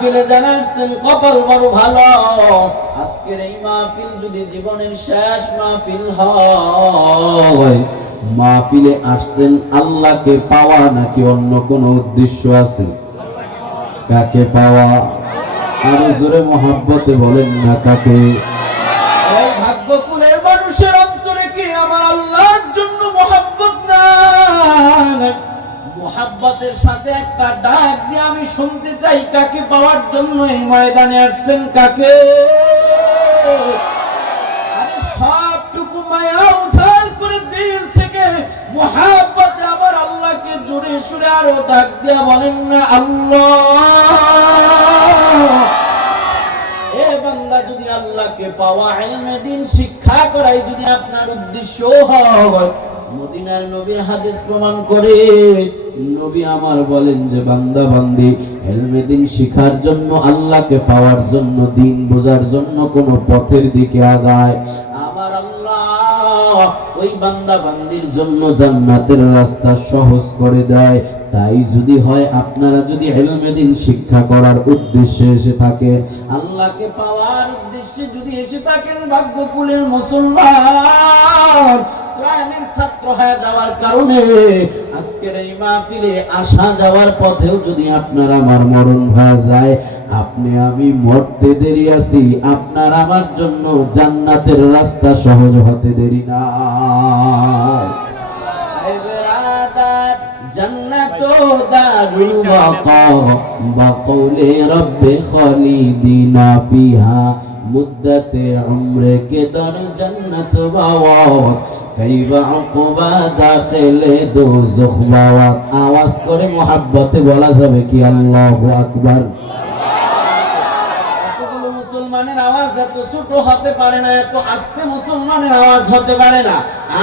মাহফিলে জানাচ্ছেন কপাল বড় ভালো। আজকের এই মাহফিল যদি জীবনের শেষ মাহফিল হয়, মাহফিলে আসছেন আল্লাহকে পাওয়া নাকি অন্য কোনো উদ্দেশ্য আছে? কাকে পাওয়া? আরো জোরে মোহাব্বতে বলেন না কাকে? ওই ভাগ্যকুলের মানুষের অন্তরে কি আমার আল্লাহর জন্য মোহাব্বত নাই? মোহাব্বতের সাথে একটা ডাক দিয়ে আমি শুনতে চাই, কাকে পাওয়ার জন্য এই ময়দানে আসছেন? কাকে? আরে সবটুকু মায়া উদ্ধার করে দিল থেকে মোহাব্বতে আমার আল্লাহকে জোরে সুরে আরো ডাক দিয়ে বলেন না আল্লাহ। এ বান্দা, যদি আল্লাহকে পাওয়া, ইলমে দ্বীন শিক্ষা করাই যদি আপনার উদ্দেশ্য হয়, মদিনার নবীর হাদিস প্রমাণ করে, নবী আমার বলেন যে বান্দা বান্দি ইলমে দ্বীন শিখার জন্য, আল্লাহকে পাওয়ার জন্য, দ্বীন বোঝার জন্য কোন পথের দিকে আগায়, আমার আল্লাহ ওই বান্দা বান্দির জন্য জান্নাতের রাস্তা সহজ করে দেয়। তাই যদি হয়, আপনারা যদি ইলমে দ্বীন শিক্ষা করার উদ্দেশ্যে এসে থাকেন, আল্লাহকে পাওয়ার উদ্দেশ্যে যদি এসে থাকেন, ভাগ্যকুলের মুসলমান, কোরআনের ছাত্র হয়ে যাওয়ার কারণে আজকের এই মাহফিলে আসা যাওয়ার পথেও যদি আপনার আমার মরণ হয়ে যায়, আপনি আমি মরতে দেরি আছি, আপনার আমার জন্য জান্নাতের রাস্তা সহজ হতে দেরি না। জান্নাত দারুল বাকা বাকৌলে রব্বে খালিদিনা ফিহা মুদ্দতে উমরে কে দর জান্নাত বাওয়াত কাইবা উকবা দাখিলে দোজখ বাওয়াত। আওয়াজ করে মোহাব্বতে বলা যাবে কি আল্লাহু আকবার? এতগুলো মুসলমানের আওয়াজ এত ছোট হতে পারে না, এত আস্তে মুসলমানের আওয়াজ হতে পারে না।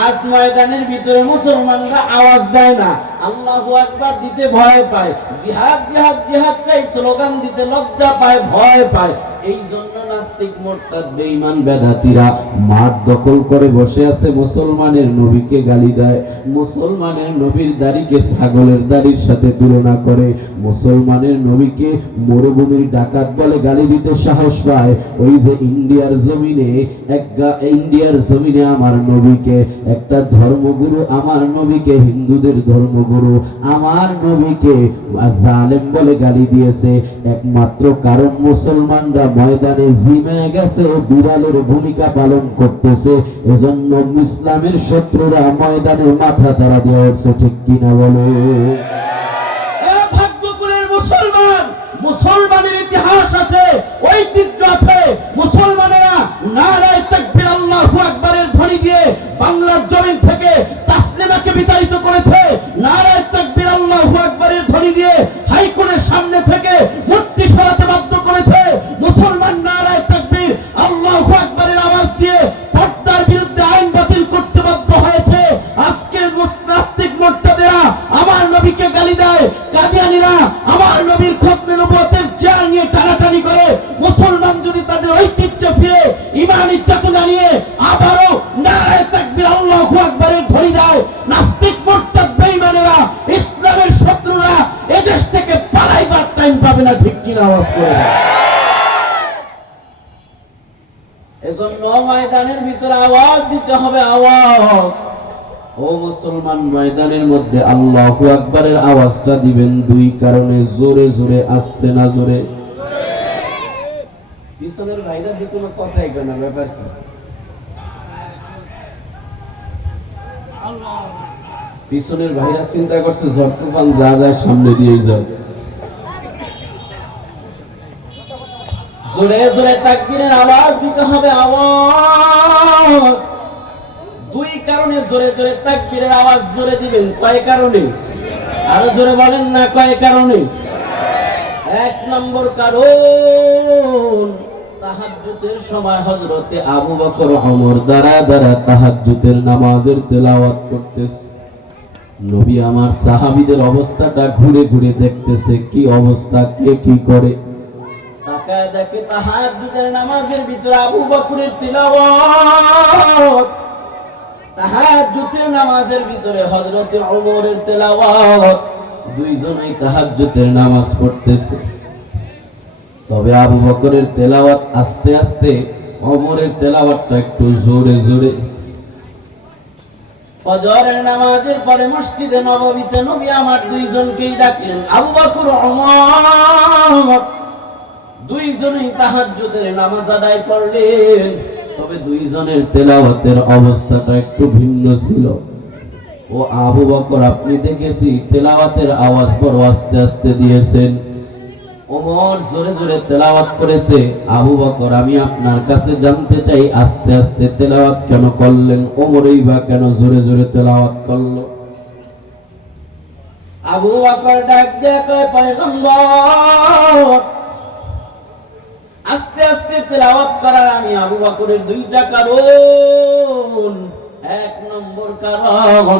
আজ ময়দানের ভিতরে মুসলমানরা আওয়াজ দেয় না, আল্লাহু আকবার দিতে ভয় পায়, জিহাদ জিহাদ জিহাদ চাই স্লোগান দিতে লজ্জা পায়, ভয় পায়। এই জন্য নাস্তিক মুরতাদ বেঈমান বেদাতীরা মাঠ দখল করে বসে আছে, মুসলমানের নবীকে গালি দেয়, মুসলমানের নবীর দাড়িকে ছাগলের দাড়ির সাথে তুলনা করে, মুসলমানের নবীকে মরুভূমির ডাকাত বলে গালি দিতে সাহস পায়। ওই যে ইন্ডিয়ার জমিনে আমার নবীকে একটা ধর্মগুরু, আমার নবীকে হিন্দুদের ধর্মগুরু, আমার নবীকে জালেম বলে গালি দিয়েছে, একমাত্র কারণ মুসলমানরা ময়দানে জিমে গেছে, বিড়ালের ভূমিকা পালন করতেছে, এজন্য ইসলামের শত্রুরা ময়দানে মাথা চাড়া দিয়ে উঠছে। ঠিক কিনা বলে? ভাগ্যকুলের মুসলমান, মুসলমানের ইতিহাস আছে, ঐতিহ্য আছে। মুসলমানেরা নারায়ে তাকবীর আল্লাহু আকবারের ধ্বনি দিয়ে বাংলার জমিন থেকে তাসলিমাকে বিতাড়িত করেছে। নারায়ে তাকবীর আল্লাহু আকবারের ধ্বনি দিয়ে হাইকোর্টের সামনে থেকে মূর্তি সরাতে বাধ্য করেছে। মুসলমান নারায়ে তাকবীর আল্লাহু আকবারের আওয়াজ দিয়ে পর্দার বিরুদ্ধে আইন বাতিল করতে বাধ্য হয়েছে। আজকে নাস্তিক মুরতাদেরা আমার নবীকে গালি দেয়, কাদিয়ানীরা আমার নবীর খতমে নবুয়তের চেয়ার নিয়ে টানাটানি করে। মুসলমান যদি তাদের ঐতিহ্য ফিরে ঈমানি চেতনা নিয়ে আবারও নারায়ে তাকবীর আল্লাহু আকবারের ধ্বনি দেয়, নাস্তিক মুরতাদ বেঈমানেরা ইসলামের শত্রুরা এদেশ থেকে পালাইবার টাইম পাবে না। ঠিক কিনা? আওয়াজ করে। এজন্য ময়দানের ভিতরে আওয়াজ দিতে হবে, আওয়াজ। ও মুসলমান, ময়দানের মধ্যে আল্লাহু আকবারের আওয়াজটা দিবেন দুই কারণে, জোরে জোরে, আস্তে না জোরে। পিছনের ভাইরা দিয়ে কোনো কথাই কয় না, ব্যাপার কি? পিছনের ভাইরা চিন্তা করছে ঝড় তুফান যা যায় সামনে দিয়েই যায়। জোরে জোরে তাকবীরের আওয়াজ দিতে হবে, আওয়াজ। দুই কারণে জোরে জোরে তাকবীরের আওয়াজ জোরে দিবেন। কয় কারণে? আরো জোরে বলেন না, কয় কারণে? এক নম্বর কারণ, তাহাজ্জুদের সময় হযরতে আবু বকর ওমর দাঁড়া দাঁড়া তাহাজ্জুদের নামাজের তেলাওয়াত করতেছে। নবী আমার সাহাবীদের অবস্থাটা ঘুরে ঘুরে দেখতেছে, কি অবস্থা, কে কি করে। তাকায় দেখে তাহাজ্জুদের নামাজের ভিতরে আবু বকরের তিলাওয়াত, তাহাজ্জুদের নামাজের ভিতরে হযরতে ওমরের তেলাওয়াত, দুইজনেই তাহাজ্জুদের নামাজ পড়তেছে। তবে আবু বকরের তেলাওয়াত আস্তে আস্তে, ওমরের তেলাওয়াতটা একটু জোরে জোরে। ফজরের নামাজের পরে মসজিদে নববীতে নবী আমার দুইজনকেই ডাকলেন, আবু বকর ওমর। দুইজনেই তাহাজ্জুদের নামাজ আদায় করলেন। তবে দুইজনের তেলাওয়াতের অবস্থাটা একটু ভিন্ন ছিল। ও আবু বকর, আপনি দেখেছি তেলাওয়াতের আওয়াজ বড় আস্তে আস্তে দিয়েছেন, ওমর জোরে জোরে তেলাওয়াত করেছে। আবু বকর, আমি আপনার কাছে জানতে চাই আস্তে আস্তে তেলাওয়াত কেন করলেন, ওমরই বা কেন জোরে জোরে তেলাওয়াত করলো? আবু বকর ডাক দিয়ে কয়, পয়গম্বর, আস্তে আস্তে তেলাওয়াত করার আমি আবু বকরের দুইটা কারণ। এক নম্বর কারণ,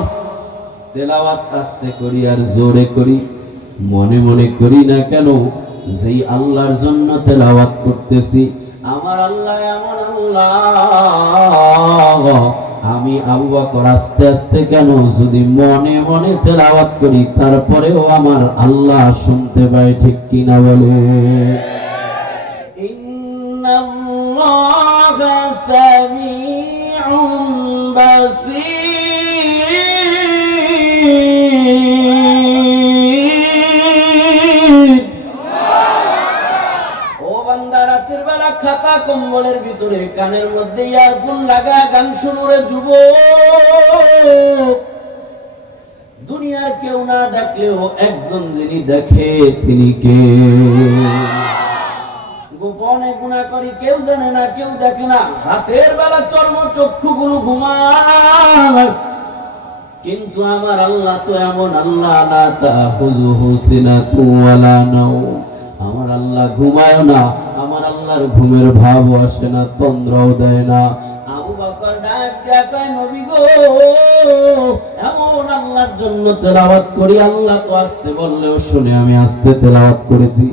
তেলাওয়াত আস্তে করি আর জোরে করি, মনে মনে করি না কেন যেই আল্লাহর জন্য তেলাওয়াত করতেছি, আমার আল্লাহ এমন আল্লাহ, আমি আবু বকর আস্তে আস্তে কেন যদি মনে মনে তেলাওয়াত করি তারপরেও আমার আল্লাহ শুনতে পায়, ঠিক কিনা বলে? ইন্নাল্লাহা সামিউন বাসীর। ও বান্দা, রাতের বেলা খাতা কম্বলের ভিতরে কানের মধ্যে ইয়ারফোন লাগা গান শুনুরে যুবক, দুনিয়ার কেউ না ডাকলেও একজন যিনি দেখে তিনি কে? গোপনে গুনাহ করি, কেউ জানে না, কেউ দেখে না। রাতের বেলা চর্ম চক্ষুগুলো ঘুমায়, কিন্তু আমার আল্লাহ তো এমন আল্লাহ, লা তাখুযুহু সিনাতুন ওয়ালা নাওম। আমার আল্লাহ ঘুমায় না, আমার আল্লাহর ঘুমের ভাব আসে না, তন্দ্রাও দেয় না। আবু বকর ডাক দিয়া কয়, নবী গো, এমন আল্লাহর জন্য তেলাওয়াত করি, আল্লাহ তো আস্তে বললেও শুনে আমি আস্তে তেলাওয়াত করেছি।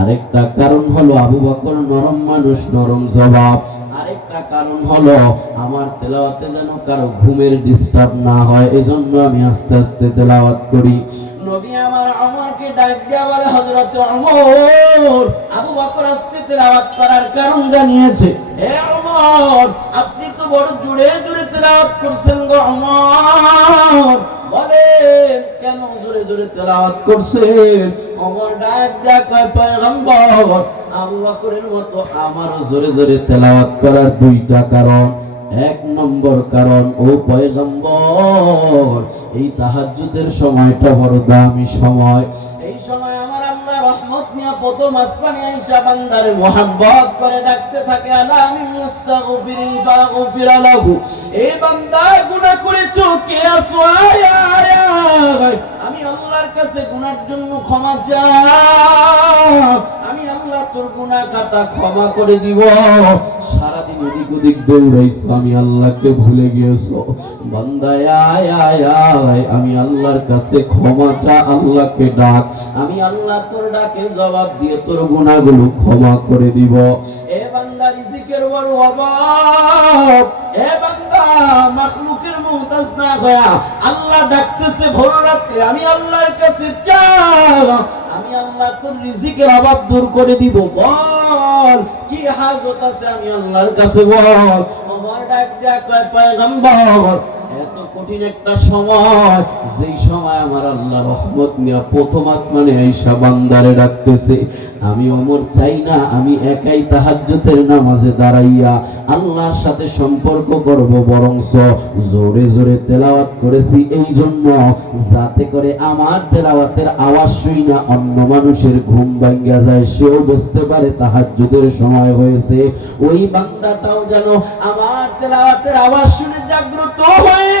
আরেকটা কারণ হলো আবু বকর নরম মানুষ, নরম জবাব। আরেকটা কারণ হলো আমার তেলাওয়াতে যেন কারো ঘুমের ডিস্টার্ব না হয়, এজন্য আমি আস্তে আস্তে তেলাওয়াত করি। নবী আমার ওমরকে ডাক দিয়া বলে, হযরত ওমর, আবু বকর আস্তে তেলাওয়াত করার কারণ জানিয়েছে। হে ওমর, আপনি তো বড় জোরে জোরে তেলাওয়াত করছেন গো ওমর, বলেন কেন জোরে জোরে তেলাওয়াত করছেন? ওমর ডাক দিয়া কয়, পয়গম্বর, আবু বকরের মতো আমারও জোরে জোরে তেলাওয়াত করার দুইটা কারণ। এক নম্বর কারণ, ও পয়গম্বর, এই তাহাজ্জুদের সময়টা বড় দামি সময়। এই সময় আমার আল্লাহ রহমত নিয়ে প্রথম আসমানে আইসা বান্দারে মুহাব্বত করে ডাকতে থাকে, আলা আমি মুস্তাগফিরিল ফাগফির লাহু। এই বান্দা গুনাহ করেছো, কে আছো? আয়া আয়া, আমি আল্লাহর কাছে গুনার জন্য ক্ষমা চাই, আমি আল্লাহ তোর গুনাহ খাতা ক্ষমা করে দিব। সারাদিন এদিক ওদিক দৌড়াইছো, আমি আল্লাহকে ভুলে গিয়েছো, বান্দা আয় আয় আয়, আমি আল্লাহর কাছে ক্ষমা চা, আল্লাহকে ডাক, আমি আল্লাহ তোর ডাকে জবাব দিয়ে তোর গুনাহগুলো ক্ষমা করে দিব। এ বান্দা, রিজিকের বড় অভাব, এ বান্দা মাখলুকের মুহতাজ না হয়া আল্লাহ ডাকতেছে ভোর রাতে, আমি আল্লাহর কাছে চাও, আমি আল্লাহ তোর রিজিকের অভাব দূর করে দিব। বল কি হাজত আছে, আমি আল্লাহর কাছে বল। ওমর ডাক দিয়া কয়, পয়গম্বর, এত কঠিন একটা সময়, যেই সময় আমার আল্লাহ রহমত নিয়ে প্রথম আসমানে আইসা বান্দারে ডাকতেছে, আমি ওমর চাই না আমি একাই তাহাজ্জুদের নামাজে দাঁড়াইয়া আল্লাহর সাথে সম্পর্ক করব, বরংস জোরে জোরে তেলাওয়াত করেছি এই জন্য যাতে করে আমার তেলাওয়াতের আওয়াজ শুই না অন্য মানুষের ঘুম ভাঙ্গা যায়, সেও বুঝতে পারে তাহাজ্জুদের সময় হয়েছে, ওই বান্দাটাও যেন আমার তেলাওয়াতের আওয়াজ শুনে জাগ্রত হয়ে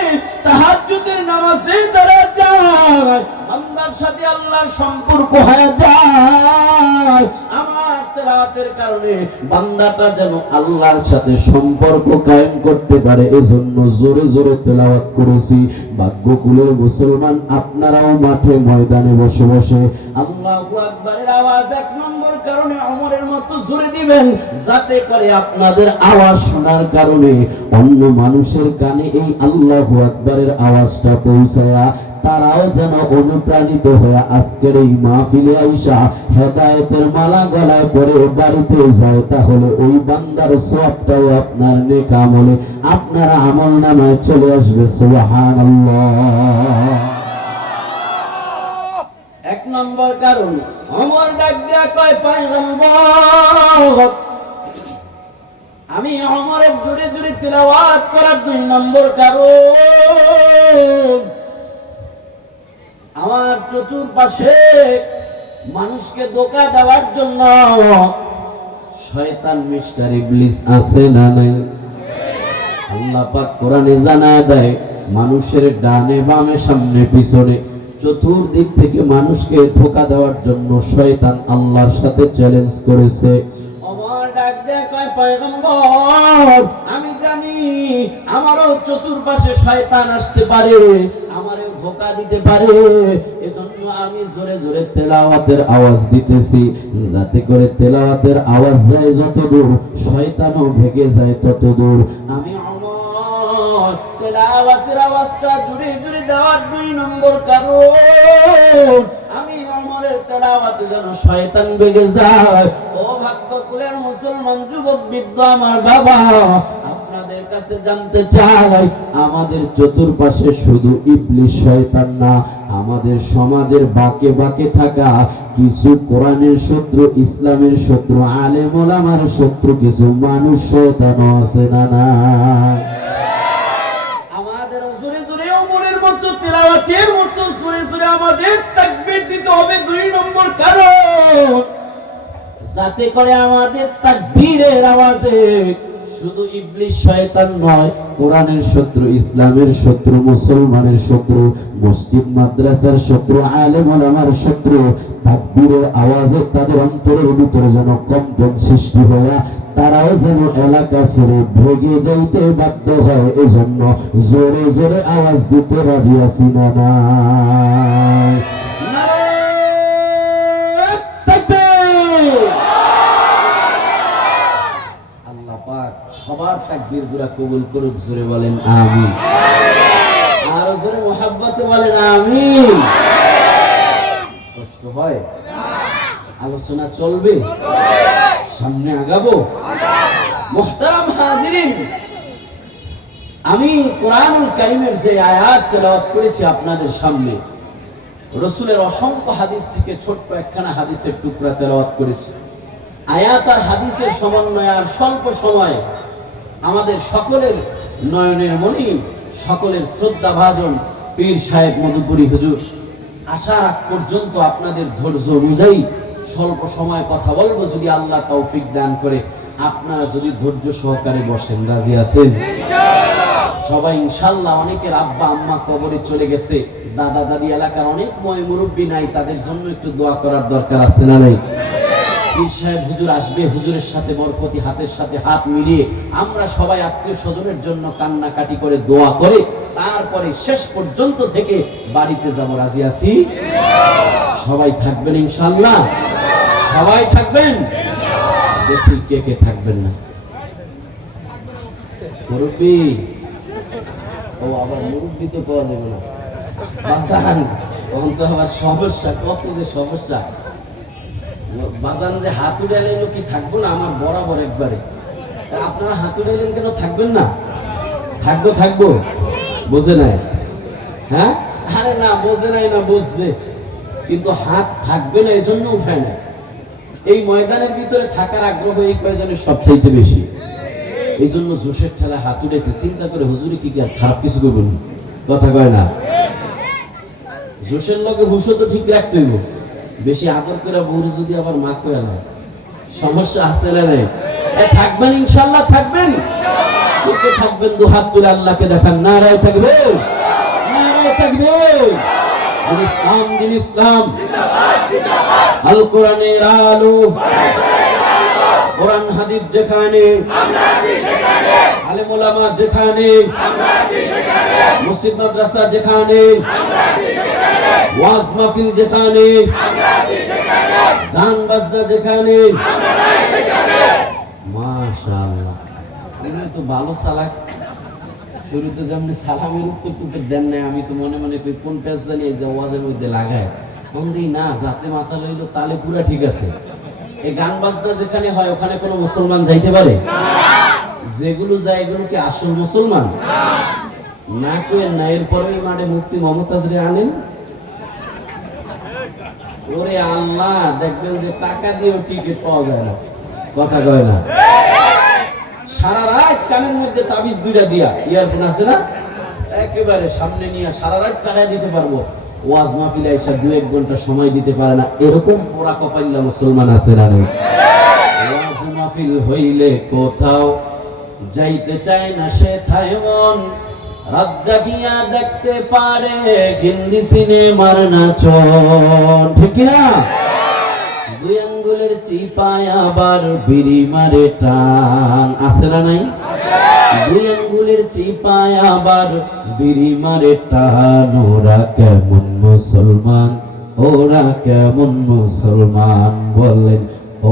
তাহাজ্জুদের নামাজে দাঁড়া যায়, বান্দার সাথে আল্লাহর সম্পর্ক হয়ে যায়। আমার তেলাওয়াতের কারণে বান্দাটা যেন আল্লাহর সাথে সম্পর্ক কায়েম করতে পারে, এজন্য জোরে জোরে তেলাওয়াত করেছি। ভাগ্যকুলের মুসলমান, আপনারাও মাঠে ময়দানে বসে বসে আল্লাহু আকবারের আওয়াজ এক নম্বর কারণে ওমরের মতো জোরে দিবেন, যাতে করে আপনাদের আওয়াজ শোনার কারণে অন্য মানুষের কানে এই আল্লাহু আকবারের আওয়াজটা পৌঁছায়া তারাও যেন অনুপ্রাণিত হয়ে আস্তে আজকের এই মাহফিলে আইসা হেদায়েতের মালা গলায় পরে বাড়িতে যায়, তাহলে ওই বান্দার সওয়াবটাও আপনার নেক আমলে আপনার আমল নামায় চলে আসবে। সুবহানাল্লাহ। এক নম্বর কারণ, ওমর ডাক দেয়া কয়, পয়গম্বর আমি ওমরের জোরে জোরে তিলাওয়াত করার 2 নম্বর কারণ, আমার চতুর্পাশে মানুষকে ধোঁকা দেওয়ার জন্য শয়তান মিস্টার ইবলিস আছে না নাই? আল্লাহ পাক কোরআনে জানায় দেয়, মানুষের ডানে বামে সামনে পিছনে চতুর্দিক থেকে মানুষকে ধোঁকা দেওয়ার জন্য শয়তান আল্লাহর সাথে চ্যালেঞ্জ করেছে। ওমর ডাক দেয়া কয়, পয়গম্বর আমি জানি আমারও চতুর্পাশে শয়তান আসতে পারে, আমারও ধোঁকা দিতে পারে, এজন্য আমি জোরে জোরে তেলাওয়াতের আওয়াজ দিতেছি, যাতে করে তেলাওয়াতের আওয়াজ যায় যত দূর, শয়তানও ভেগে যায় তত দূর। আমি ওমর তেলাওয়াতের আওয়াজটা জোরে জোরে দেওয়ার 2 নম্বর কারণ, আমি ওমরের তেলাওয়াতে যেন শয়তান ভেগে যায়। ও ভাগ্যকুলের মুসলমান যুবক বৃদ্ধ আমার বাবা, আপনাদের কাছে জানতে চাই, আমাদের চতুর্পাশে শুধু ইবলিস শয়তান না, আমাদের সমাজের বাঁকে বাঁকে থাকা কিছু কোরআনের শত্রু, ইসলামের শত্রু, আলেম ওলামার শত্রু কিছু মানুষ শয়তানও আছে না না? আমাদের জোরে জোরে ওমরের মতো তিলাওয়াতের মতো জোরে জোরে আমাদের তাকবীর দিতে হবে 2 নম্বর কারণ, যাতে করে আমাদের তাকবীরের আওয়াজে শুধু ইবলিস শয়তান নয়, কোরআনের শত্রু, ইসলামের শত্রু, মুসলমানের শত্রু, মসজিদ মাদ্রাসার শত্রু, আলেম ওলামার শত্রু তাকবীরের আওয়াজে তাদের অন্তরের ভিতরে যেন কম্পন সৃষ্টি হয়, তারাও যেন এলাকা ছেড়ে ভেগে যাইতে বাধ্য হয়। এজন্য জোরে জোরে আওয়াজ দিতে রাজি আছি না নাই? সবার তাকবীর গুলা কবুল করুক, জোরে বলেন আমিন। আর জোরে মোহাব্বতে বলেন আমিন। কষ্ট হয়? আলোচনা চলবে, সামনে আগাবো। মুহতারাম হাজিরিন, আমি কোরআনুল কারীমের যে আয়াত তেলাওয়াত করেছি আপনাদের সামনে, রাসূলের অসংখ্য হাদিস থেকে ছোট্ট একখানা হাদিসের টুকরা তেলাওয়াত করেছি। আয়াত আর হাদিসের সমন্বয়ে আর স্বল্প সময়ে আমাদের সকলের নয়নের মণি, সকলের শ্রদ্ধাভাজন পীর সাহেব মধুপুরী হুজুর আসার আগ পর্যন্ত আপনাদের ধৈর্য অনুযায়ী স্বল্প সময় কথা বলবো, যদি আল্লাহ তৌফিক দান করে। আপনারা যদি ধৈর্য সহকারে বসেন, রাজি আছেন সবাই ইনশাআল্লাহ? অনেকের আব্বা আম্মা কবরে চলে গেছে, দাদা দাদি এলাকার অনেক মুরব্বী নাই, তাদের জন্য একটু দোয়া করার দরকার আছে না নাই? পীর সাহেব হুজুর আসবে, হুজুরের সাথে বরকতি হাতের সাথে হাত মিলিয়ে আমরা সবাই আত্মীয় স্বজনের জন্য কান্নাকাটি করে দোয়া করে তারপরে শেষ পর্যন্ত থেকে বাড়িতে যাব। রাজি আছি? সবাই থাকবেন ইনশাআল্লাহ? সবাই থাকবেন? দেখি কে কে থাকবেন না। মুরব্বী, ও আবার মুরব্বী তো পাওয়া যাবে না, বাসান তখন তো আবার সমস্যা, কত যে সমস্যা। বাজান যে হাত উড়াইলেন কি থাকবো না? আমার বরাবর একবারে। আপনারা হাত উড়াইলেন কেন? থাকবেন না? থাকবো থাকবো, বোঝে নাই? হ্যাঁ, আরে না বোঝে নাই, না বুঝছে, কিন্তু হাত থাকবে না এজন্য উঠায় না। এই ময়দানের ভিতরে থাকার আগ্রহ এই কয়জনের সবচাইতে বেশি, এই জন্য জোশের ঠেলায় হাত উঠেছে। চিন্তা করে হুজুরে কি আর খারাপ কিছু করবেন? কথা কয় না। জোশের লগে হুশো তো ঠিক রাখতে হইব। বেশি আদর করে বউরে যদি আবার মা কয়া না, সমস্যা আছে না নাই? থাকবেন ইনশাআল্লাহ? থাকবেন? কে থাকবেন? দু হাত তুলে আল্লাহকে দেখান। নারায়ে তাকবীর, নারায়ে তাকবীর। দিন ইসলাম, দিন ইসলাম জিন্দাবাদ। আল কোরআনের আলো, কোরআন হাদিস যেখানে, আমরা আছি সেখানে। আলেম ওলামা যেখানে, আমরা আছি সেখানে। মসজিদ মাদ্রাসা যেখানে, আমরা আছি সেখানে। ওয়াজ মাহফিল যেখানে, আমরা আছি সেখানে। গান বাজনা যেখানে, আমরা আছি সেখানে। মাশাআল্লাহ, আপনি তো ভালো সালাক। শুরুতে যেমন সালামের উত্তর দেন নাই, আমি তো মনে মনে কই কোন পেজ জানি যে ওয়াজের মধ্যে লাগায়। বন্দি না যাতে মাথা লইল তালে পুরা ঠিক আছে। এই গান বাজনা যেখানে হয় ওখানে কোনো মুসলমান যাইতে পারে? যেগুলো যায় এগুলো কি আসল মুসলমান? না কয়ে না। এরপরে মাঠে মুফতি মমতাজরে আনেন, ওরে আল্লাহ, দেখবেন যে টাকা দিয়েও টিকিট পাওয়া যায় না। কথা কয় না? সারা রাত কানের মধ্যে তাবিজ দুইটা দিয়া, ইয়ারফোন আছে না, একেবারে সামনে নিয়ে সারা রাত কাটায় দিতে পারবো। ওয়াজ মাহফিলে এসে 2-1 ঘন্টা সময় দিতে পারে না, এরকম পোড়া কপাইল্লা মুসলমান আছে না? ওয়াজ মাহফিল হইলে কোথাও যাইতে চায় না সে থায় মন, রাত জাগিয়া দেখতে পারে হিন্দি সিনেমার নাচন। ঠিক না? 2 আঙ্গুলের চিপায় আবার বিড়ি মারে টান, আছে না নাই? 2 আঙ্গুলের চিপায় আবার বিড়ি মারে টান। ওরা কেমন মুসলমান, ওরা কেমন মুসলমান, বলেন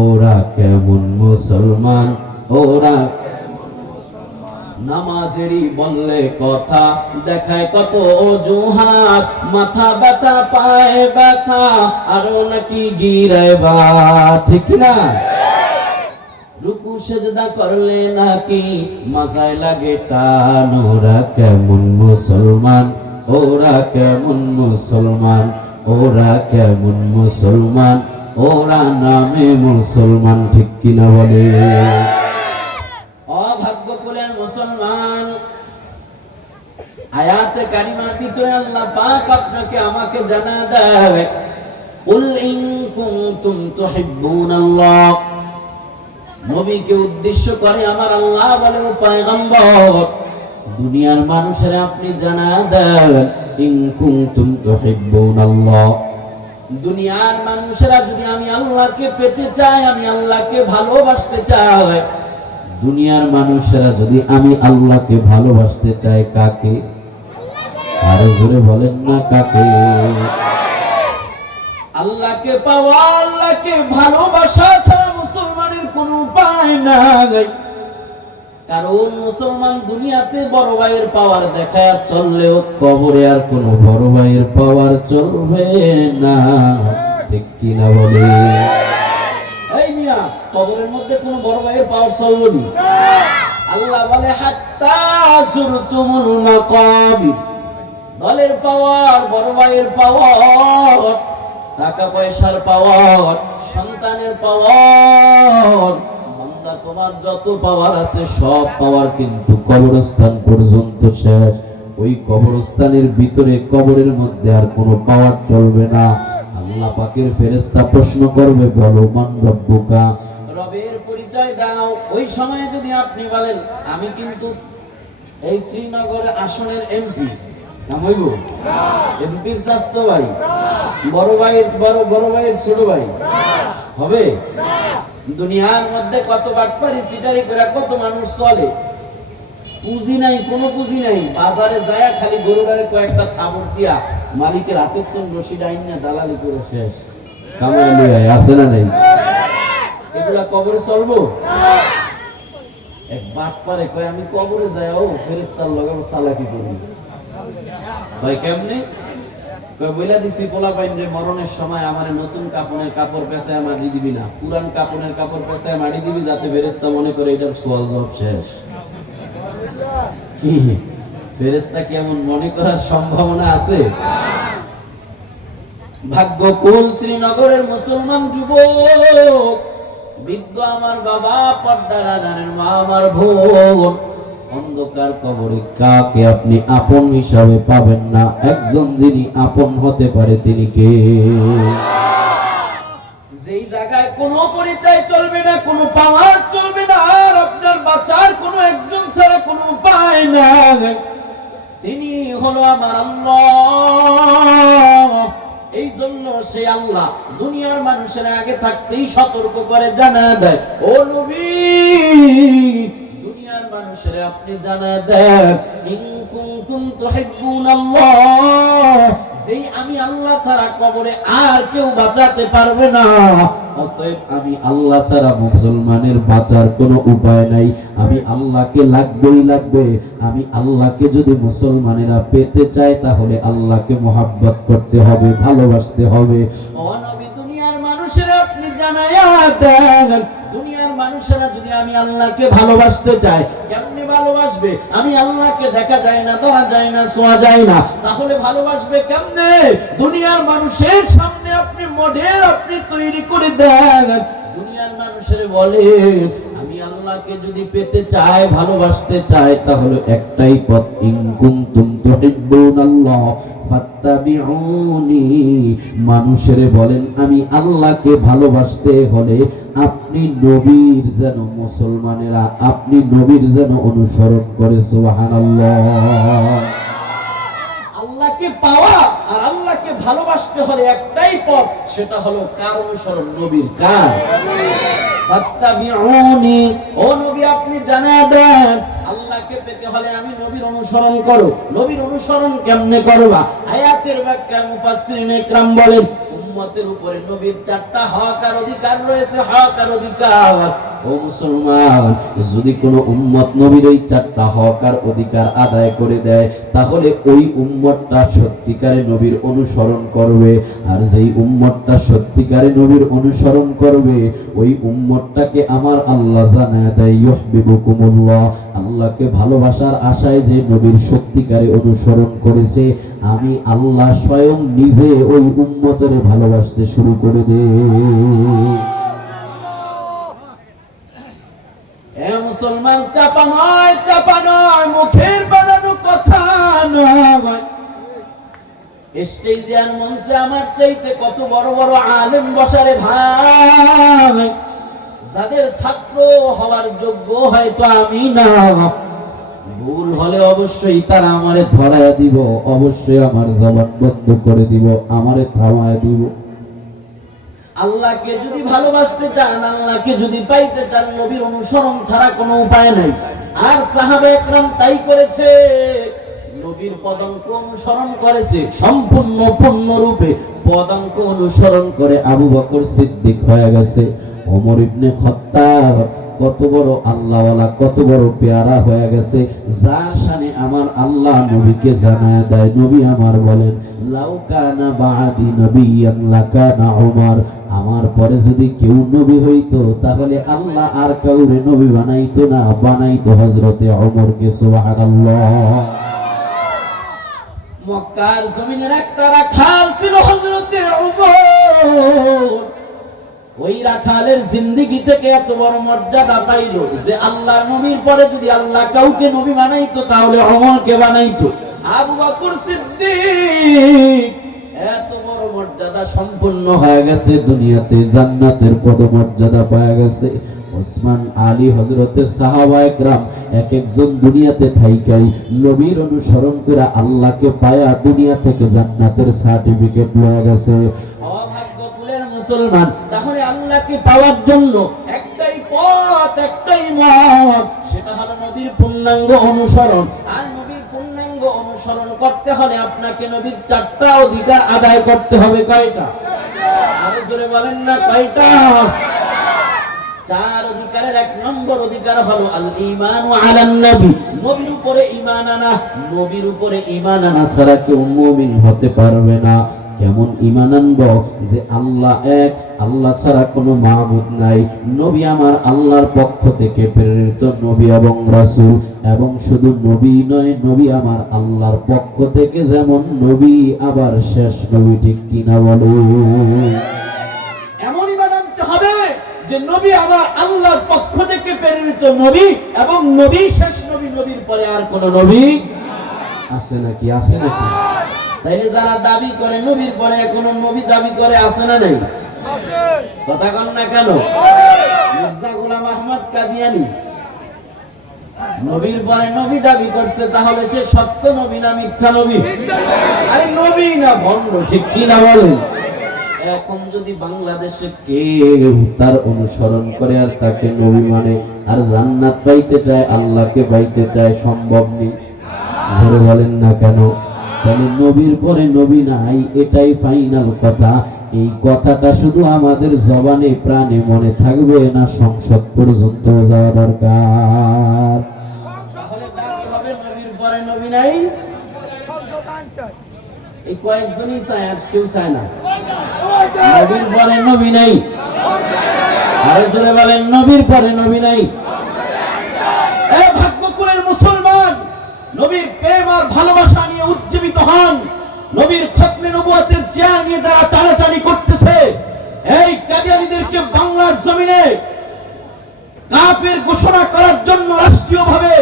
ওরা কেমন মুসলমান, ওরা নামাজেরই বললে কথা দেখায় কত অজুহাত, মাথা ব্যথা পায় ব্যথা আরো নাকি গিরায় বা। ঠিক না? রুকু সেজদা করলে নাকি মাজায় লাগে টান। ওরা কেমন মুসলমান, ওরা কেমন মুসলমান, ওরা কেমন মুসলমান, ওরা নামে মুসলমান। ঠিক কিনা বলে? অভাগ্য কুলের মুসলমান। আয়াতে কারিমার ভিতরে আল্লাহ পাক আপনাকে আমাকে জানা দেয়, কুল ইন কুনতুম তুহিব্বুনাল্লাহ। নবীকে উদ্দেশ্য করে আমার আল্লাহ বলেন, ও পয়গম্বর, দুনিয়ার মানুষের আপনি জানা দেন, ইন কুনতুম তুহিব্বুনাল্লাহ, দুনিয়ার মানুষেরা যদি আমি আল্লাহকে পেতে চাই, আমি আল্লাহকে ভালোবাসতে চাই, দুনিয়ার মানুষেরা যদি আমি আল্লাহকে ভালোবাসতে চাই, কাকে? আরো জোরে বলেন না, কাকে? আল্লাহকে পাওয়া, আল্লাহকে ভালোবাসা ছাড়া মুসলমানের কোনো উপায় নাই। কারণ মুসলমান দুনিয়াতে বড় ভাইয়ের পাওয়ার দেখায় চললেও কবরে আর কোনো বড় ভাইয়ের পাওয়ার চলবে না। ঠিক কিনা বলে? এই মিয়া, কবরের মধ্যে কোনো বড় ভাইয়ের পাওয়ার চলবে না। আল্লাহ বলে, হাত্তা সুরতুমুল মাকাবির, দলের পাওয়ার, বড় ভাইয়ের পাওয়ার, টাকা পয়সার পাওয়ার, সন্তানের পাওয়ার, বান্দা তোমার যত পাওয়ার আছে সব পাওয়ার কিন্তু কবরস্থান পর্যন্ত শেষ। ওই কবরস্থানের ভিতরে, কবরের মধ্যে আর কোনো পাওয়ার চলবে না। আল্লাহ পাকের ফেরেশতা প্রশ্ন করবে, বলো মান রব্বুকা, রবের পরিচয় দাও। ওই সময়ে যদি আপনি বলেন আমি কিন্তু এই শ্রীনগরের আসনের এমপি, নামইব এমপির চাচতো ভাই, বড় ভাইয়ের ছোট ভাই হবে? দুনিয়ার মধ্যে কত বাটপারি সিটারি করে কত মানুষ চলে, পুঁজি নাই, কোনো পুঁজি নাই, বাজারে যায় খালি গরুটারে কয়েকটা থাবর দিয়া মালিকের হাতের কোন রশি ডাইন না দালালি করে শেষ। আছে না নাই? এগুলা কবরে চলবো? এক বাটপারে কয় আমি কবরে যাই, ও ফেরেশতার লগে চালাকি করি। ভাই কেমনে? কয় বইলা দিছি পোলা পাইন রে, মরণের সময় আমারে নতুন কাপড়ের কাপড় পেছায় মারি দিবি না, পুরান কাপড়ের কাপড় পেছায় মারি দিবি, যাতে ফেরেশতা মনে করে এটার সোয়াল জবাব শেষ। কি ফেরেশতা কি এমন মনে করার সম্ভাবনা আছে? ভাগ্যকুল শ্রীনগরের মুসলমান যুবক, বৃদ্ধ আমার বাবা, পর্দার আড়ালের মা আমার বোন, অন্ধকার কবরে কাকে আপনি আপন হিসাবে পাবেন না? একজন যিনি আপন হতে পারে, তিনি কে? যেই জায়গায় কোনো পরিচয় চলবে না, কোনো পাওয়ার চলবে না, আর আপনার বাঁচার কোনো একজন ছাড়া কোনো উপায় নাই, তিনি হলো আমার আল্লাহ। এই জন্য সে আল্লাহ দুনিয়ার মানুষের আগে থাকতেই সতর্ক করে জানা দেয়, ও নবী, দুনিয়ার মানুষের আপনি জানা দেন, ইন কুনতুম তুহিব্বুনাল্লাহ, যেই আমি আল্লাহ ছাড়া কবরে আর কেউ বাঁচাতে পারবে না, অতএব আমি আল্লাহ ছাড়া মুসলমানের বাঁচার কোনো উপায় নাই। আমি আল্লাহকে লাগবেই লাগবে। আমি আল্লাহকে যদি মুসলমানেরা পেতে চায় তাহলে আল্লাহকে মোহাব্বত করতে হবে, ভালোবাসতে হবে। ও নবী, দুনিয়ার মানুষেরা আপনি জানায়া দেন, দুনিয়ার মানুষেরা যদি আমি আল্লাহকে ভালোবাসতে চায়, কেমনে ভালোবাসবে? আমি আল্লাহকে দেখা যায় না, ধরা যায় না, ছোঁয়া যায় না, তাহলে ভালোবাসবে কেমনে? দুনিয়ার মানুষের সামনে আপনি মডেল আপনি তৈরি করে দেন। দুনিয়ার মানুষের বলে আমি আল্লাহকে যদি পেতে চাই, ভালোবাসতে চাই, তাহলে একটাই পথ, ইন কুনতুম তুহিব্বুনাল্লাহ ফাত্তাবিউনি। মানুষের বলেন আমি আল্লাহকে ভালোবাসতে হলে আপনি নবীর যেন, মুসলমানেরা আপনি নবীর যেন অনুসরণ করে। সুবহানাল্লাহ। আল্লাহকে পাওয়া আর আল্লাহকে ভালোবাসতে হলে একটাই পথ, সেটা হলো কার অনুসরণ? নবীর। কার? ফাত্তাবিউনি। ও নবী, আপনি জানায়া দেন আল্লাহকে পেতে হলে আমি নবীর অনুসরণ করো। নবীর অনুসরণ কেমনে করবা? আয়াতের ব্যাখ্যা মুফাসসিরিন ইকরাম বলেন উম্মতের উপরে নবীর 4টা হক আর অধিকার রয়েছে। হক আর অধিকার। ও মুসলমান, যদি কোনো উম্মত নবীর এই 4টা হক আর অধিকার আদায় করে দেয়, তাহলে ওই উম্মতটা সত্যিকারে নবীর অনুসরণ করবে। আর যেই উম্মতটা সত্যিকারে নবীর অনুসরণ করবে, ওই উম্মতটাকে আমার আল্লাহ জানায় দেয় ইউহিব্বুকুমুল্লাহ। আল্লাহকে ভালোবাসার আশায় যে নবীর সত্যিকারে অনুসরণ করেছে, আমি আল্লাহ স্বয়ং নিজে ওই উম্মতের ভালোবাসতে শুরু করে দে। এ মুসলমান, চাপা নয়, চাপা নয়, মুখের বানানো কথা নয়। স্টেজিয়ান মঞ্চে আমার চাইতে কত বড় বড় আলেম বসারে ভাই, যাদের ছাত্র হওয়ার যোগ্য হয়তো আমি না। ভুল হলে অবশ্যই তারা আমারে ধরায়া দিব, অবশ্যই আমার জবান বন্ধ করে দিব, আমারে থামায়া দিব। আল্লাহকে যদি ভালোবাসতে চান, আল্লাহকে যদি পাইতে চান, নবীর অনুসরণ ছাড়া কোনো উপায় নাই। আর সাহাবা একরাম তাই করেছে, নবীর পদাঙ্ক অনুসরণ করেছে, সম্পূর্ণ পূর্ণরূপে পদাঙ্ক অনুসরণ করে আবু বকর সিদ্দিক হয়ে গেছে। ওমর ইবনে খাত্তাব কত বড় আল্লাহওয়ালা, কত বড় পেয়ারা হয়ে গেছে, যার শানে আমার আল্লাহ নবীকে জানায় দেয়। নবী আমার বলেন লাউ কানা বাদি নবিয়ান লাকানা উমর। আমার পরে যদি কেউ নবী হইতো, তাহলে আল্লাহ আর কাউরে নবী বানাইতো না, বানাইতো হযরতে ওমরকে। সুবহানাল্লাহ। মক্কার জমিনের একটা রাখাল ছিল হযরতে ওমর। ওই রাখালের জিন্দেগি থেকে এত বড় মর্যাদা পাইলো যে আল্লাহর নবীর পরে যদি আল্লাহ কাউকে নবী বানাইতো, তাহলে ওমরকে বানাইতো। আবু বকর সিদ্দিক এত বড় মর্যাদা সম্পন্ন হয়ে গেছে, দুনিয়াতে জান্নাতের পদমর্যাদা পাওয়া গেছে। ওসমান, আলী, হযরতে সাহাবা একরাম এক একজন দুনিয়াতে থাইকাই নবীর অনুসরণ করে আল্লাহকে পায়া দুনিয়া থেকে জান্নাতের সার্টিফিকেট লয়ে গেছে। অভাগ্যকুলের মুসলমান, তাহলে আল্লাহকে পাওয়ার জন্য একটাই পথ, একটাই মত, সেটা হলো নবীর পূর্ণাঙ্গ অনুসরণ। আর নবীর পূর্ণাঙ্গ অনুসরণ করতে হলে আপনাকে নবীর 4টা অধিকার আদায় করতে হবে। কয়টা? আরো জোরে বলেন না, কয়টা? 4 অধিকারের 1 নম্বর অধিকার হলো আল ঈমানু আলান নবী, নবীর উপরে ঈমান আনা। নবীর উপরে ঈমান আনা ছাড়া কেউ মুমিন হতে পারবে না। কেমন ঈমান আনবো? যে আল্লাহ এক, আল্লাহ ছাড়া কোনো মাবুদ নাই, নবী আমার আল্লাহর পক্ষ থেকে প্রেরিত নবী এবং রাসূল। এবং শুধু নবী নয়, নবী আমার আল্লাহর পক্ষ থেকে যেমন নবী, আবার শেষ নবী। ঠিক কিনা বলো? এমন ঈমান আনতে হবে যে নবী আমার আল্লাহর পক্ষ থেকে প্রেরিত নবী, এবং নবী শেষ নবী, নবীর পরে আর কোন নবী আছে নাকি? আছে নাকি? তাইলে যারা দাবি করে নবীর পরে কোন নবী দাবি করে, আছে না নাই? আছে। কথা কন না কেন? মির্জা গোলাম আহমদ কাদিয়ানী নবীর পরে নবী দাবি করছে, তাহলে সে সত্য নবী না মিথ্যা নবী? আরে নবী না ভণ্ড। ঠিক কি না বলেন? এখন যদি বাংলাদেশে কেউ তার অনুসরণ করে আর তাকে নবী মানে, আর জান্নাত পাইতে চায়, আল্লাহকে পাইতে চায়, সম্ভব নেই। ধরে বলেন না কেন? তাহলে নবীর পরে নবী নাই, এটাই ফাইনাল কথা। এই কথাটা শুধু আমাদের জবানে প্রাণে মনে থাকবে না সংসদ পর্যন্ত যাওয়া দরকার। তাহলে দাবি হবে নবীর পরে নবী নাই, এই কয়েকজনই চায়, আর কেউ চায় না। নবীর পরে নবী নাই, আরো জোরে বলেন নবীর পরে নবী নাই। ভাগ্যকুলের মুসলমান নবীর প্রেম আর ভালোবাসা নিয়ে উজ্জীবিত হন। নবীর খতমে নবুয়তের চেয়ার নিয়ে যারা টানাটানি করতেছে, এই কাদিয়ানীদেরকে বাংলার জমিনে কাফের ঘোষণা করার জন্য রাষ্ট্রীয়ভাবে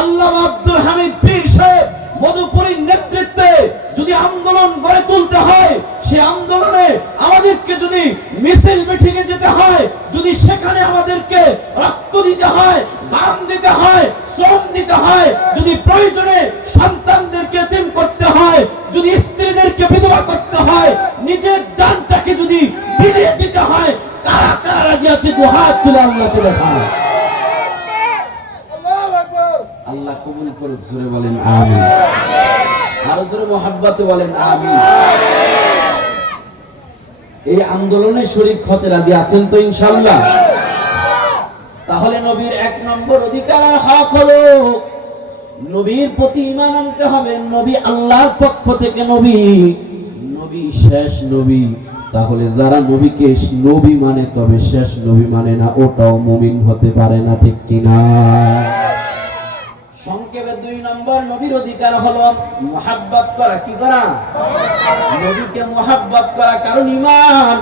আল্লামা আব্দুল হামিদ পীর সাহেব মধুপুরীর নেতৃত্বে যদি আন্দোলন গড়ে তুলতে হয়, সে আন্দোলনে আমাদেরকে যদি মিছিল মিটিংয়ে যেতে হয়, যদি সেখানে আমাদেরকে রক্ত দিতে হয়, ঘাম দিতে হয়, শ্রম দিতে হয়, যদি প্রয়োজনে সন্তানদেরকে এতিম করতে হয়, যদি স্ত্রীদেরকে বিধবা করতে হয়, নিজের জানটাকে যদি বিলিয়ে দিতে হয়, কারা কারা রাজি আছে? দুহাত তুলে আল্লাহকে দেখান। আল্লাহ কবুল করুক, জোরে বলেন আমিন। আরো জোরে মুহাব্বতে বলেন আমিন। এই আন্দোলনে শরীক হতে রাজি আছেন তো ইনশাআল্লাহ? তাহলে নবীর এক নম্বর অধিকার আর হক হলো নবীর প্রতি ঈমান আনতে হবে। নবী আল্লাহর পক্ষ থেকে নবী, নবী শেষ নবী। তাহলে যারা নবীকে নবী মানে তবে শেষ নবী মানে না, ওটাও মুমিন হতে পারে না, ঠিক কিনা? সংক্ষেপে দুই নম্বর নবীর অধিকার হলো মুহাব্বত করা। কি করা? নবীকে মুহাব্বত করা। কারণ ঈমান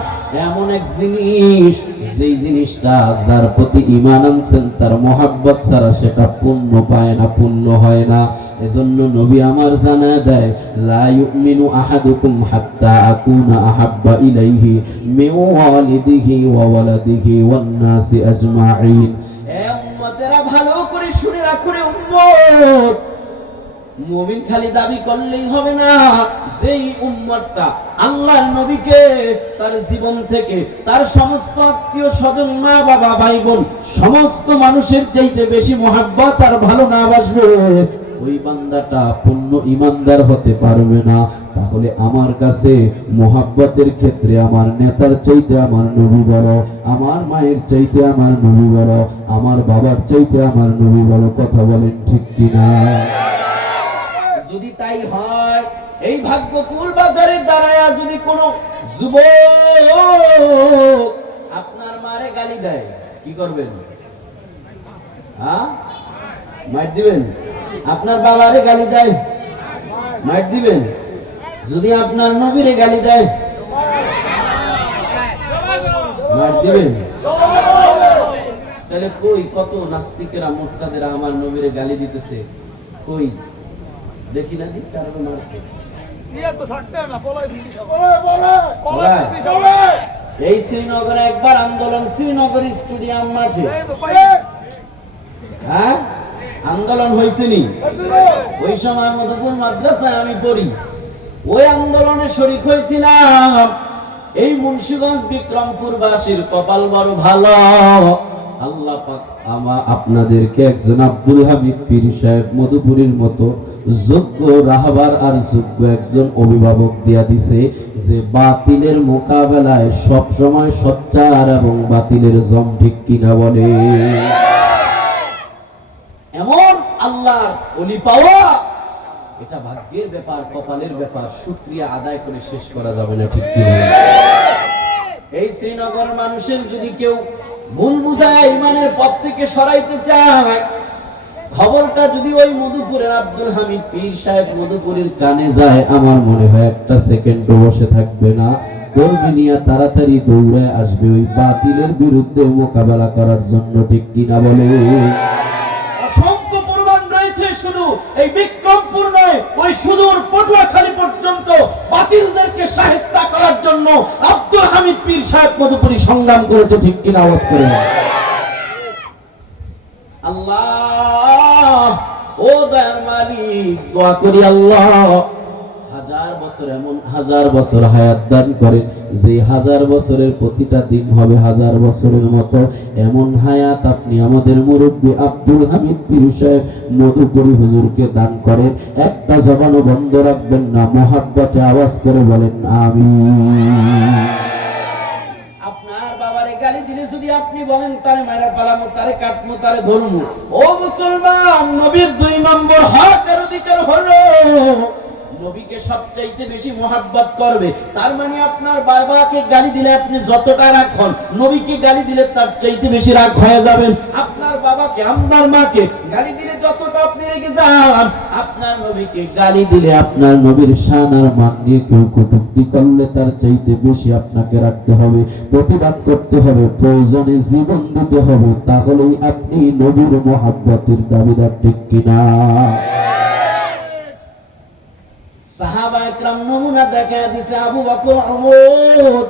এমন এক জিনিস, যেই জিনিসটা যার প্রতি ঈমান আনছেন তার মুহাব্বত ছাড়া সেটা পূর্ণ পায় না, পূর্ণ হয় না। এজন্য নবী আমার জানা দেয়, লা ইউমিনু আহাদুকুম হাত্তা আকুনা আহাব্বা ইলাইহি মিন ওয়ালিদিহি ওয়া ওয়ালাদিহি ওয়ান নাসি আজমাইন। এ উম্মতেরা ভালো করে শুনে রাখো রে উম্মত, মুমিন খালি দাবি করলেই হবে না। যেই উম্মতটা আল্লাহর নবীকে তার জীবন থেকে তার সমস্ত আত্মীয় স্বজন, মা বাবা, ভাই বোন, সমস্ত মানুষের চাইতে বেশি মুহাব্বত আর ভালো না বাসবে, ওই বান্দাটা পূর্ণ ঈমানদার হতে পারবে না। তাহলে আমার কাছে মুহাব্বতের ক্ষেত্রে আমার নেতার চাইতে আমার নবী বড়, আমার মায়ের চাইতে আমার নবী বড়, আমার বাবার চাইতে আমার নবী বড়। কথা বলেন ঠিক কিনা? যদি তাই হয়, এই ভাগ্যকুল বাজারে দাঁড়ায়া যদি কোনো যুবক আপনার মারে গালি দেয়, কি করবেন? হ্যাঁ, মার দিবেন? আপনার বাবারে গালি দেয়, মার দিবেন? যদি আপনার নবীরে গালি দেয়, মার দিবেন? তাহলে কই কত নাস্তিকেরা মুরতাদেরা আমার নবীরে গালি দিতেছে, কই দেখি না? দিক কারণ মারতে এই শ্রীনগরে একবার আন্দোলন, শ্রীনগর স্টেডিয়াম মাঠে, হ্যাঁ আন্দোলন হয়েছিল। ওই সময় মধুপুর মাদ্রাসায় আমি পড়ি, ওই আন্দোলনে শরীক হয়েছিলাম। এই মুন্সিগঞ্জ বিক্রমপুর বাসীর কপাল বড় ভালো, আল্লাহ পাক আপনাদেরকে একজন আব্দুল হামিদ পীর সাহেব মধুপুরীর মতো যোগ্য রাহবার আর যোগ্য একজন অভিভাবক দিয়া দিছে, যে বাতিলের মোকাবেলায় সব সময় সোচ্চার এবং বাতিলের জম ঠিক কিনা বলে। এমন আল্লাহর ওলি পাওয়া এটা ভাগ্যের ব্যাপার, কপালের ব্যাপার, শুকরিয়া আদায় করে শেষ করা যাবে না, ঠিক কিনা? এই শ্রীনগর মানুষের যদি কেউ ভুল বুঝায় ঈমানের পথ থেকে সরাইতে চায়, খবরটা যদি ওই মধুপুরের আব্দুল হামিদ পীর সাহেব মধুপুরের কানে যায়, আমার মনে হয় একটা সেকেন্ডও বসে থাকবে না, কর্মী নিয়ে তাড়াতাড়ি দৌড়ে আসবে ওই বাতিলের বিরুদ্ধে মোকাবেলা করার জন্য, ঠিক কিনা বলে? অসংখ্য প্রমাণ রয়েছে, শুধু এই বিক্রমপুর নয়, ওই সুদূর পটুয়াখালী পর্যন্ত বাতিলদেরকে শায়েস্তা করার জন্য আব্দুল হামিদ পীর সাহেব মধুপুরী সংগ্রাম করেছে, ঠিক কিনা? আওয়াজ করে আল্লাহ, ও দয়ার মালিক, দোয়া করি আল্লাহ হাজার বছর বছর এমন 1000 বছর হায়াত দান করেন, যে 1000 বছরের প্রতিটা দিন হবে 1000 বছরের মতো। এমন হায়াত আপনি আমাদের মুরব্বী আব্দুল হামিদ পীর সাহেব মধুপুরী হুজুরকে দান করেন। একটা জবানও বন্ধ রাখবেন না, মুহাব্বতে আওয়াজ করে বলেন আমিন। আপনার বাবারে গালি দিলে যদি আপনি বলেন তারে মারা পালামো, তারে কাটমো, তারে ধরমু, ও মুসলমান, নবীর 2 নম্বর হক আর অধিকার হলো নবীকে সবচাইতে বেশি মোহাব্বত করবে। তার মানে আপনার বাবাকে গালি দিলে আপনি যতটা রাগ হন, নবীকে গালি দিলে তার চাইতে বেশি রাগ হয়ে যাবেন। আপনার বাবাকে, আপনার মাকে গালি দিলে যতটা আপনি রেগে যান, আপনার নবীকে গালি দিলে, আপনার নবীর শান আর মান নিয়ে কেউ কটূক্তি করলে তার চাইতে বেশি আপনাকে রাখতে হবে, প্রতিবাদ করতে হবে, প্রয়োজনে জীবন দিতে হবে। তাহলেই আপনি নবীর মোহাব্বতের দাবিদার, ঠিক কিনা? সাহাবা একরাম নমুনা দেখায় দিছে। আবু বকর, ওমর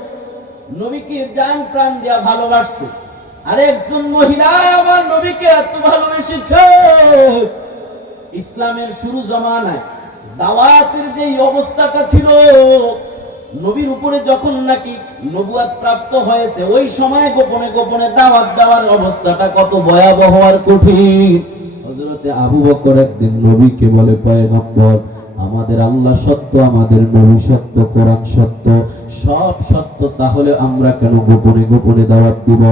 নবীকে জান প্রাণ দিয়া ভালোবাসছে, আর একজন মহিলা আমার নবীকে এত ভালোবেসেছে। ইসলামের শুরু জমানায় দাওয়াতের যে অবস্থাটা ছিল, নবীর উপরে যখন নাকি নবুয়ত প্রাপ্ত হয়েছে, ওই সময় গোপনে গোপনে দাওয়াত দেওয়ার অবস্থাটা কত ভয়াবহ আর কঠিন। হযরতে আবু বকর একদিন নবীকে বলে, পয়গম্বর, আমাদের আল্লাহ সত্য, আমাদের নবী সত্য, কোরআন সত্য, সব সত্য, তাহলে আমরা কেন গোপনে গোপনে দাওয়াত দিব?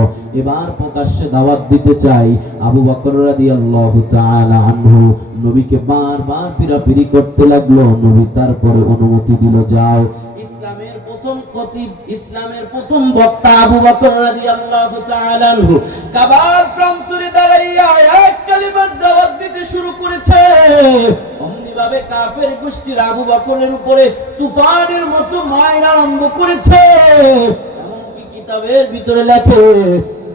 এবার প্রকাশ্যে দাওয়াত দিতে চাই। আবু বকর রাদিয়াল্লাহু তাআলা আনহু নবীকে বারবার পিরাপিরি করতে লাগলো। নবী তারপরে অনুমতি দিল, যাও। ইসলামের প্রথম খতিব, ইসলামের প্রথম বক্তা আবু বকর রাদিয়াল্লাহু তাআলা আনহু কাবার প্রান্তরে দাঁড়াইয়া এক কালিমার দাওয়াত দিতে শুরু করেছে। অমনিভাবে কাফের গোষ্ঠীর আবু বকরের উপরে তুফানের মতো মাইর আরম্ভ করেছে। এমনকি কিতাবের ভিতরে লেখে,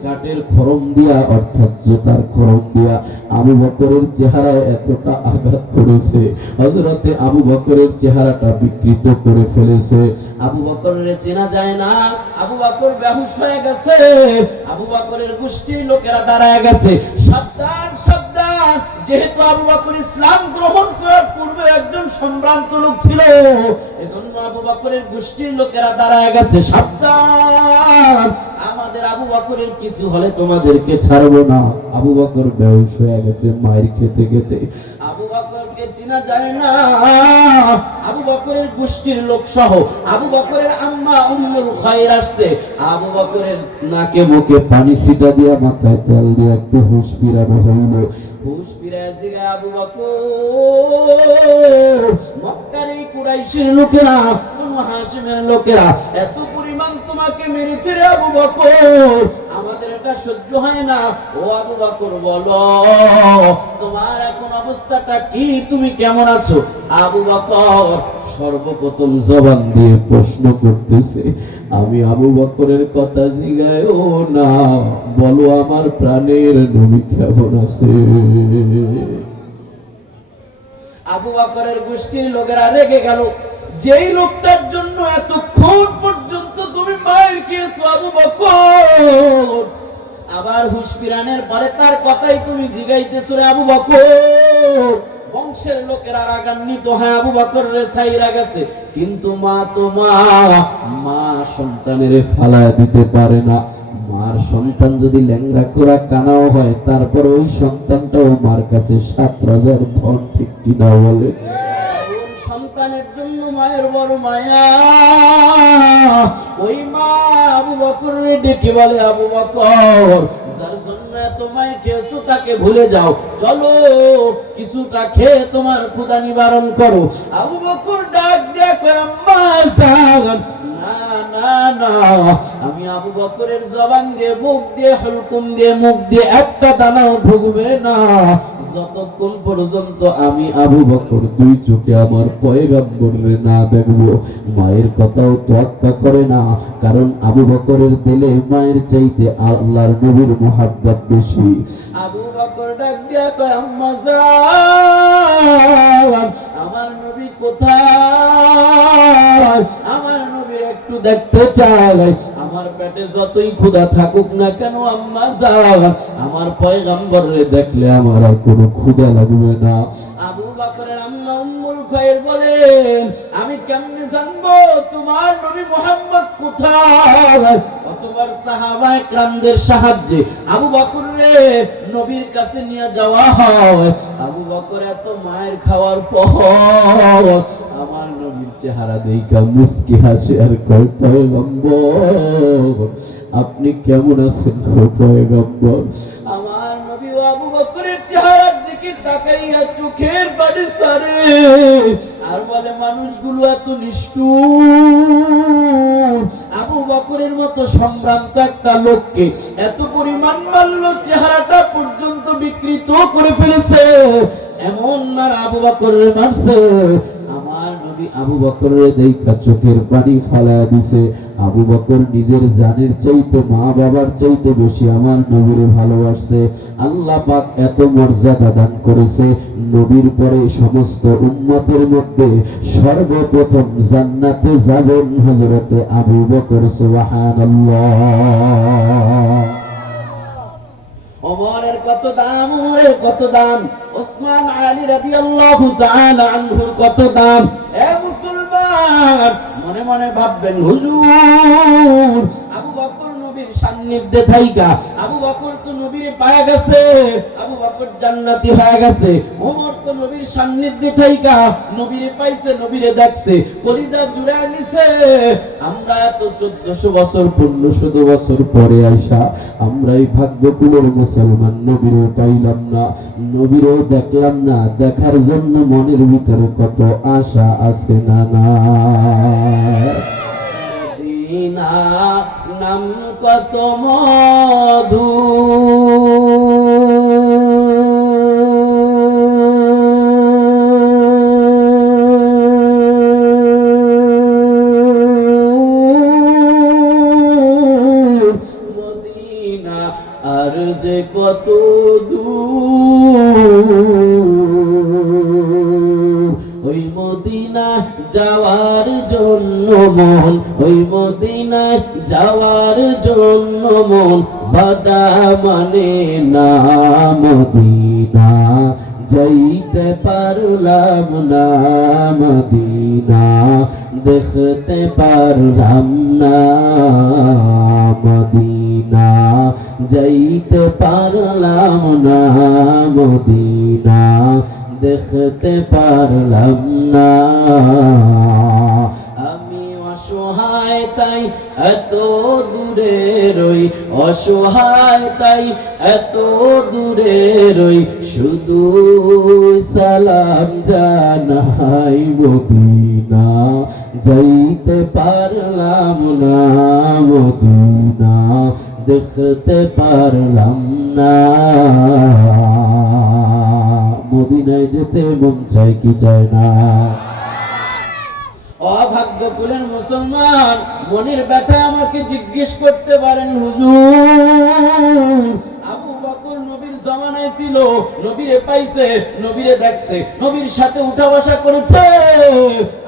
কাঠের খড়ম দিয়া, অর্থাৎ জুতার খড়ম দিয়া আবু বকরের চেহারায় এতটা আঘাত করেছে, হযরতে আবু বকরের চেহারাটা বিকৃত করে ফেলেছে। আবু বকরের চেনা যায় না, আবু বকর বেহুশ হয়ে গেছে। আবু বকরের গোষ্ঠীর লোকেরা দাঁড়ায় গেছে, সাবধান সাবধান, যেহেতু আবু বকর ইসলাম গ্রহণ করার পূর্বে একজন সম্ভ্রান্ত লোক ছিল, এজন্য আবু বকরের গোষ্ঠীর লোকেরা দাঁড়ায় গেছে, সাবধান, আমাদের আবু বকরের কিছু হলে তোমাদেরকে ছাড়বো না। আবু বকর বেহুশ হয়ে গেছে মায়ের খেতে খেতে। আবু বকরকে চেনা যায় না। আবু বকরের গোষ্ঠীর লোক সহ আবু বকরের আম্মা উম্মুল খায়র আসছে। আবু বকরের নাকে মুখে পানি ছিটা দিয়া, মাথায় তেল দিয়ে একটু হুঁশ ফিরানো হইল। হুঁশ ফিরায় জিগা, আবু বকর, মক্কার এই কুরাইশের লোকেরা, বনু হাশিমের লোকেরা এত পরিমাণ তোমাকে মেরেছে রে আবু বকর, আমাদের এটা সহ্য হয় না। ও আবু বকর, বলো তোমার এখন অবস্থাটা কি, তুমি কেমন আছো? আবু বকর সর্বপ্রথম জবান দিয়ে প্রশ্ন করতেছে, আমি আবু বকরের কথা জিগায়ও না, বলো আমার প্রাণের নবী কেমন আছে? আবু বকরের গোষ্ঠীর লোকেরা রেগে গেল, যেই লোকটার জন্য এতক্ষণ পর্যন্ত তুমি মায়ের খেয়েছো আবু বকর, আবার হুঁশ ফিরানোর পরে তার কথাই তুমি জিগাইতেছো রে আবু বকর। বংশের লোকেরা রাগান্বিত হয়, আবু বকরের ছাইরা গেছে, কিন্তু মা তো মা সন্তানের ফালায় দিতে পারে না। মার সন্তান যদি ল্যাংড়া খোরা কানাও হয়, তারপর ওই সন্তানটাও মার কাছে 7 রাজার ধন, ঠিক কিনা বলে? সন্তানের জন্য মায়ের বড় মায়া। ওই মা আবু বকরকে ডেকে বলে, আবু বকর, যার জন্য এত মায়ের খেয়েছো তাকে ভুলে যাও, চলো কিছুটা খেয়ে তোমার ক্ষুধা নিবারণ করো। আবু বকর ডাক দিয়া কয়, আম্মা জান, না না না, আমি আবু বকরের জবান দিয়ে, মুখ দিয়ে, হুলকুম দিয়ে, মুখ দিয়ে একটা দানাও ঢুকবে না যতক্ষণ পর্যন্ত আমি আবু বকর 2 চোখে আমার পয়গম্বররে না দেখবো। মায়ের কথাও তোয়াক্কা করে না, কারণ আবু বকরের দিলে মায়ের চাইতে আল্লাহর নবীর মুহাব্বত বেশি। আবু বকর ডাক দিয়া কয়, আম্মা জান, আমার নবী কোথায়? আমার নবী একটু দেখতে চাই। আমার পেটে যতই ক্ষুধা থাকুক না কেন আম্মা জান, আমার পয়গম্বররে দেখলে আমার আর কোনো ক্ষুধা লাগবে না। আবু বকরের আম্মা উম্মুল খায়ের বলেন, আমি কেমনে জানবো তোমার নবী মুহাম্মদ কোথায়? অতবার সাহাবায়ে কেরামদের সাহায্যে আবু বকর রে নবীর কাছে নিয়ে যাওয়া হয়। আবু বকর এত মায়ের খাওয়ার পর আমার নবীর চেহারা দেখা মুস্কি হাসে আর কয়, পয়গম্বর আপনি কেমন আছেন গো পয়গম্বর? আমার নবী আবু বকরের চেহারার দিকে তাকাইয়া চোখের পানি সারে আর বলে, মানুষগুলো এত নিষ্ঠুর, আবু বকরের মতো সম্ভ্রান্ত একটা লোককে এত পরিমাণ মারল, চেহারাটা পর্যন্ত বিকৃত করে ফেলেছে, এমন মার আবু বকরের মারছে। আমার নবী আবু বকরের দেখা চোখের পানি ফালায়া দিছে। আবু বকর নিজের জানের চাইতে মা বাবার চাইতে বেশি আমার নবীরে ভালোবাসছে। আল্লাহ পাক এত মর্যাদা দান করেছে, নবীর পরে সমস্ত উম্মতের মধ্যে সর্বপ্রথম জান্নাতে যাবেন হযরতে আবু বকর। সুবহানাল্লাহ। ওমরের কত দাম, ওমরের কত দাম, ওসমান আলী রাদিয়াল্লাহু তাআলা আনহুর কত দাম। এ মুসলমান, মনে মনে ভাববেন, হুজুর আবু বকর নবীর সান্নিধ্যে থাইকা আবু বকর তো নবীরে পায়া গেছে, আবু বকর জান্নাতি হয়ে গেছে। ওমর তো নবীর সান্নিধ্যে থাইকা নবীরে পাইছে, নবীরে দেখছে, কলিজা জুড়ায় নিছে। আমরা এত 1400 বছর 1500 বছর পরে আইসা আমরা এই ভাগ্যকুলের মুসলমান নবীরে পাইলাম না, নবীরেও দেখলাম না। দেখার জন্য মনের ভিতরে কত আশা আছে না না। মদিনা নাম কত মধু, মদিনা আর যে কত দূর, ওই মদিনা যাওয়ার জন্য মন, ওই মদিনায় যাওয়ার জন্য মন বাদা মানে না। মদিনা যাইতে পারলাম না, মদিনা দেখতে পারলাম না, মদিনা যাইতে পারলাম না, মদিনা দেখতে পারলাম না। আমি অসহায় তাই এত দূরে রই, অসহায় তাই এত দূরে রই, শুধু সালাম জানাই, মদিনা যাইতে পারলাম না, মদিনা দেখতে পারলাম না। মদিনায় যেতে মন চায় কি চায় না? অভাগ্য কুলের মুসলমান, মনের ব্যথা আমাকে জিজ্ঞেস করতে পারেন, হুজুর আবু বকর নবীর জামানায় ছিল, নবীরে পাইছে, নবীরে দেখছে, নবীর সাথে উঠা বসা করেছে,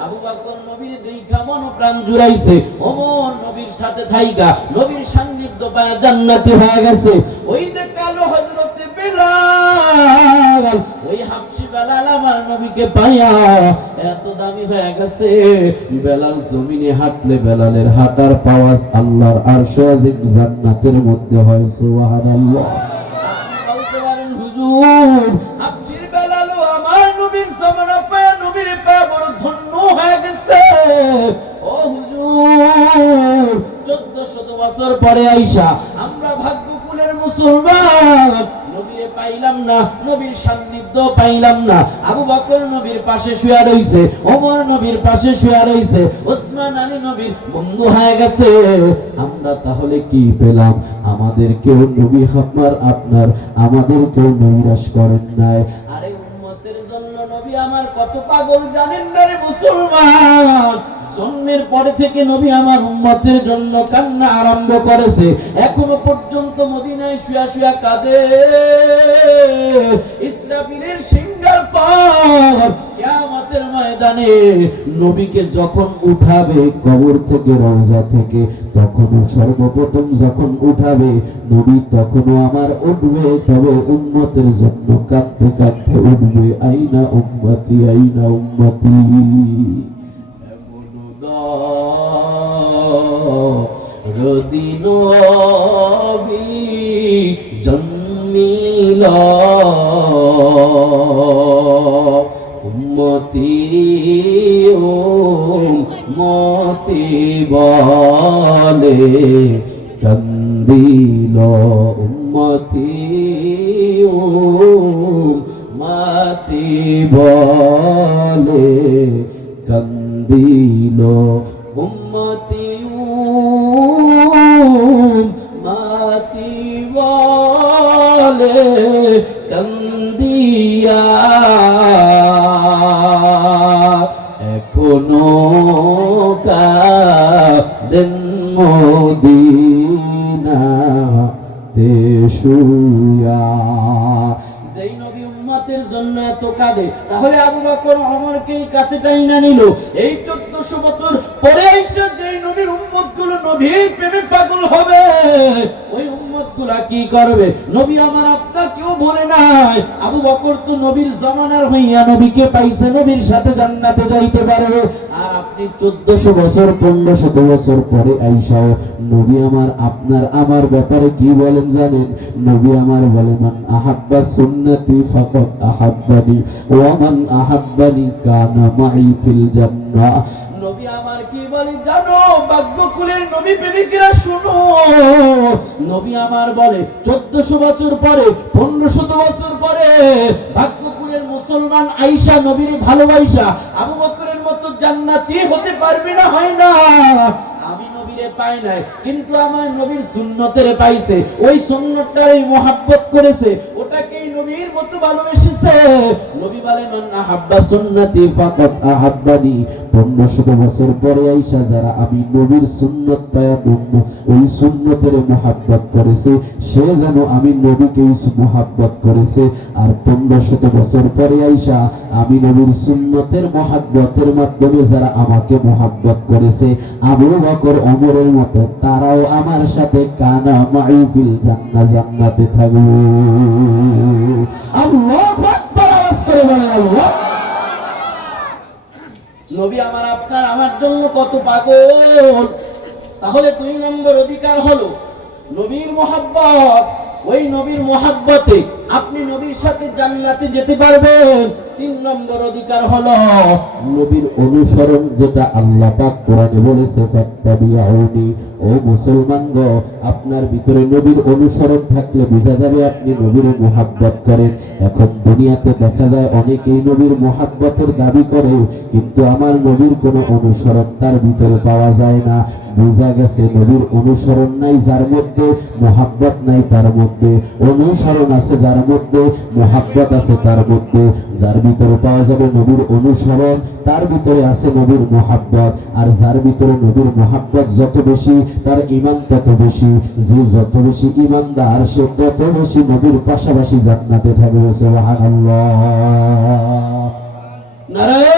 আবু বকর নবীর দেখা মন প্রাণ জুড়াইছে, ওমর নবীর সাথে থাইকা নবীর সান্নিধ্য পায় জান্নাতি হয়ে গেছে। ওই যে কালো হযরতে বেলাল, ওই হাবশী বেলাল আমার নবীকে পাইয়া এত দামি হয়ে গেছে, বেলাল জমিনে হাঁটলে বেলালের হাঁটার পাওয়াজ আল্লাহর আরশে আজিম জান্নাতের মধ্যে হয়। সুবহানাল্লাহ। আপনি বলতে পারেন, হুজুর হাবশীর বেলালও আমার নবীর জামানা পায়, নবীর পায় বড় ধন্য হয়ে গেছে। ও হুজুর, 1400 বছর পরে আইসা আমরা ভাগ্যকুলের মুসলমান নবীরে পাইলাম না, নবীর সান্নিধ্য পাইলাম না। আবু বকর নবীর পাশে শুয়ে রইছে, ওমর নবীর পাশে শুয়ে রইছে, ওসমান আলী নবীর বন্ধু হয়ে গেছে। আমরা তাহলে কি পেলাম? আমাদের কেউ নবী আপনার আমাদের কেউ নৈরাশ করেন নাই। আরে উম্মতের জন্য নবী আমার কত পাগল জানেন না রে মুসলমান। জন্মের পরে থেকে নবী আমার উম্মতের জন্য কান্না আরম্ভ করেছে, এখনো পর্যন্ত মদিনায় শুয়া শুয়া কাঁদে। ইসরাফিলের সিংহার পর কিয়ামতের ময়দানে নবীকে যখন উঠাবে কবর থেকে, রওজা থেকে, তখন সর্বপ্রথম যখন উঠাবে নবী তখনও আমার উঠবে, তবে উম্মতের জন্য কাঁদতে কাঁদতে উঠবে, আইনা উম্মতি আইনা উম্মতি। রদিন জন্মিল উম্মতি উম্মতি বলে কান্দিল, উম্মতি উম্মতি বলে কান্দিল, উম্মতি উম্মতি বলে কান্দিয়া এখনো কাঁদেন মদিনাতে শুয়া। যেই নবী উম্মতের জন্য এত কাঁদে, তাহলে আবু বকর ওমরকেই কাছে টাইনা নিল। এই 1400 বছর পরে এসে যেই নবীর উম্মতগুলো নবীর প্রেমে পাগল হবে, ওই উম্মতগুলা কি করবে? নবী আমার আপনাকেও বলে নাই, আবু বকর তো নবীর জামানার হইয়া নবীকে পাইছে, নবীর সাথে জান্নাতে যাইতে পারবে। আর আপনি 1400 বছর 1500 বছর পরে আইসাও নবী আমার আপনার আমার ব্যাপারে কি বলেন জানেন? নবী আমার বলে, মান আহাব্বা সুন্নতি ফাকাদ আহাব্বানি ওয়া মান আহাব্বানি কানা মাই ফিল জান্নাহ। নবী আমার কি বলে জানো? ভাগ্যকুলের নবী প্রেমিকরা শুনো, নবী আমার বলে 1400 বছর পরে 1500 বছর পরে ভাগ্যকুলের মুসলমান আয়েশা নবীর ভালোবাসা আবু বকরের মতো জান্নাতি হতে পারবে না, হয় না। আমি নবীরে পাই নাই, কিন্তু আমার নবীর সুন্নতের পাইছে, ওই সুন্নতটারই মহব্বত করেছে, ওটাকেই নবীর মতো ভালোবেসেছে। নবী বলে, মান আহাব্বা সুন্নতি ফাকাদ আহাব্বানি। 1500 বছর পরে আয়েশা যারা আমি নবীর সুন্নত পায়া ওই সুন্নতের মহব্বত করেছে, সে যেন আমি নবীকেই মহব্বত করেছে। আর 1500 বছর পরে আয়েশা আমি নবীর সুন্নতের মহব্বতের মাধ্যমে যারা আমাকে মহব্বত করেছে, আবু বকর ওমরের মতো তারাও আমার সাথে কানা মাই ফিল জান্নাহ, জান্নাতে থাকবে। আল্লাহু আকবার, আওয়াজ করে বলেন আল্লাহ। নবী আমার আপনার আমার জন্য কত পাগল। তাহলে 2 নম্বর অধিকার হলো নবীর মহব্বত। ওই নবীর মহব্বতে আপনি নবীর সাথে জান্নাতে যেতে পারবেন। 3 নম্বর অধিকার হলো নবীর অনুসরণ, যেটা আল্লাহ পাক কোরআনে বলেছে, ফাত্তাবিউনি। ও মুসলমানগো, আপনার ভিতরে নবীর অনুসরণ থাকলে বোঝা যাবে আপনি নবীর মহব্বত করেন। এখন দুনিয়াতে দেখা যায় অনেকেই নবীর মহব্বতের দাবি করে, কিন্তু আমার নবীর কোনো অনুসরণ তার ভিতরে পাওয়া যায় না। বোঝা গেছে নবীর অনুসরণ নাই যার মধ্যে, মহব্বত নাই তার মধ্যে। অনুসরণ আছে যার মধ্যে, মহব্বত আছে তার মধ্যে। যার ভিতরে পাওয়া যাবে নবীর অনুসরণ, তার ভিতরে আছে নবীর মহব্বত। আর যার ভিতরে নবীর মহব্বত যত বেশি, তার ঈমান তত বেশি। যে যত বেশি ঈমানদার, সে তত বেশি নবীর পাশাপাশি জান্নাতে থাকবে। সুবহানাল্লাহ, নারায়ে